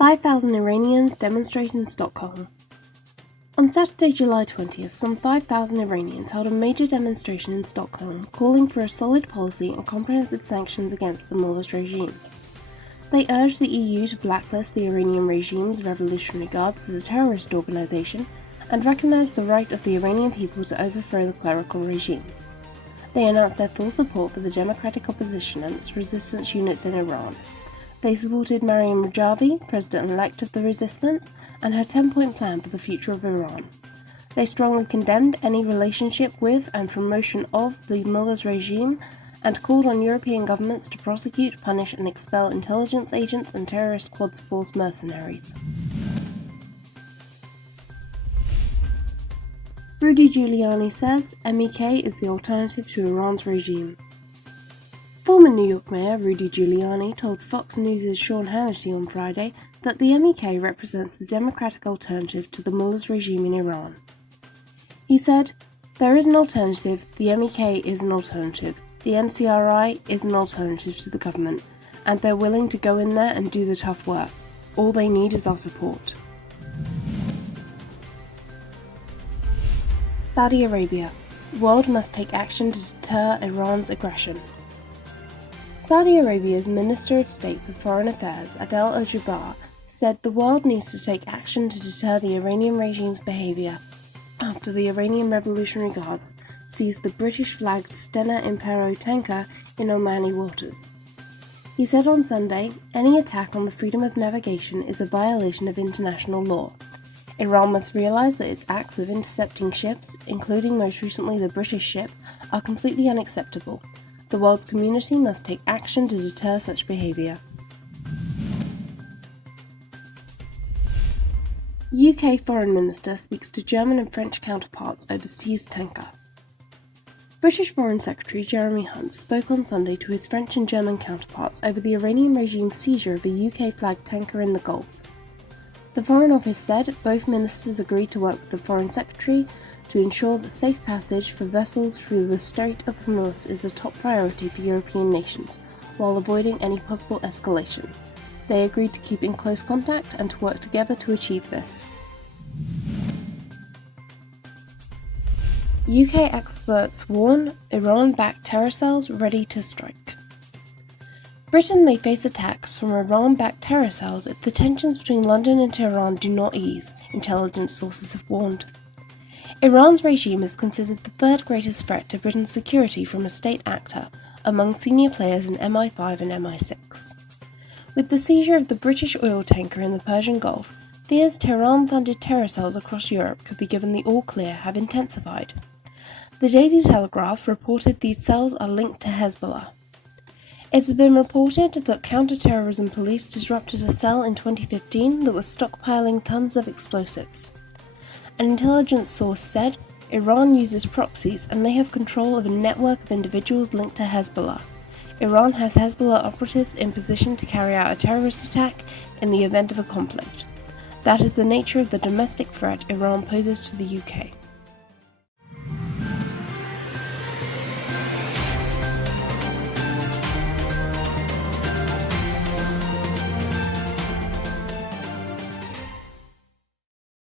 5,000 Iranians demonstrate in Stockholm. On Saturday, July 20th, some 5,000 Iranians held a major demonstration in Stockholm calling for a solid policy and comprehensive sanctions against the mullahs regime. They urged the EU to blacklist the Iranian regime's Revolutionary Guards as a terrorist organisation and recognise the right of the Iranian people to overthrow the clerical regime. They announced their full support for the democratic opposition and its resistance units in Iran. They supported Maryam Rajavi, president-elect of the resistance, and her 10-point plan for the future of Iran. They strongly condemned any relationship with and promotion of the mullahs regime and called on European governments to prosecute, punish and expel intelligence agents and terrorist Quds force mercenaries. Rudy Giuliani says MEK is the alternative to Iran's regime. Former New York Mayor Rudy Giuliani told Fox News' Sean Hannity on Friday that the MEK represents the democratic alternative to the mullahs regime in Iran. He said, "There is an alternative, the MEK is an alternative, the NCRI is an alternative to the government, and they're willing to go in there and do the tough work. All they need is our support." Saudi Arabia. World must take action to deter Iran's aggression. Saudi Arabia's Minister of State for Foreign Affairs, Adel Al-Jubeir, said the world needs to take action to deter the Iranian regime's behaviour after the Iranian Revolutionary Guards seized the British-flagged Stena Impero tanker in Omani waters. He said on Sunday, any attack on the freedom of navigation is a violation of international law. Iran must realise that its acts of intercepting ships, including most recently the British ship, are completely unacceptable. The world's community must take action to deter such behaviour. UK Foreign Minister speaks to German and French counterparts over seized tanker. British Foreign Secretary Jeremy Hunt spoke on Sunday to his French and German counterparts over the Iranian regime's seizure of a UK-flagged tanker in the Gulf. The Foreign Office said both ministers agreed to work with the Foreign Secretary to ensure that safe passage for vessels through the Strait of Hormuz is a top priority for European nations, while avoiding any possible escalation. They agreed to keep in close contact and to work together to achieve this. UK experts warn Iran-backed terror cells ready to strike. Britain may face attacks from Iran-backed terror cells if the tensions between London and Tehran do not ease, intelligence sources have warned. Iran's regime is considered the third greatest threat to Britain's security from a state actor, among senior players in MI5 and MI6. With the seizure of the British oil tanker in the Persian Gulf, fears Tehran-funded terror cells across Europe could be given the all-clear have intensified. The Daily Telegraph reported these cells are linked to Hezbollah. It has been reported that counter-terrorism police disrupted a cell in 2015 that was stockpiling tons of explosives. An intelligence source said Iran uses proxies and they have control of a network of individuals linked to Hezbollah. Iran has Hezbollah operatives in position to carry out a terrorist attack in the event of a conflict. That is the nature of the domestic threat Iran poses to the UK.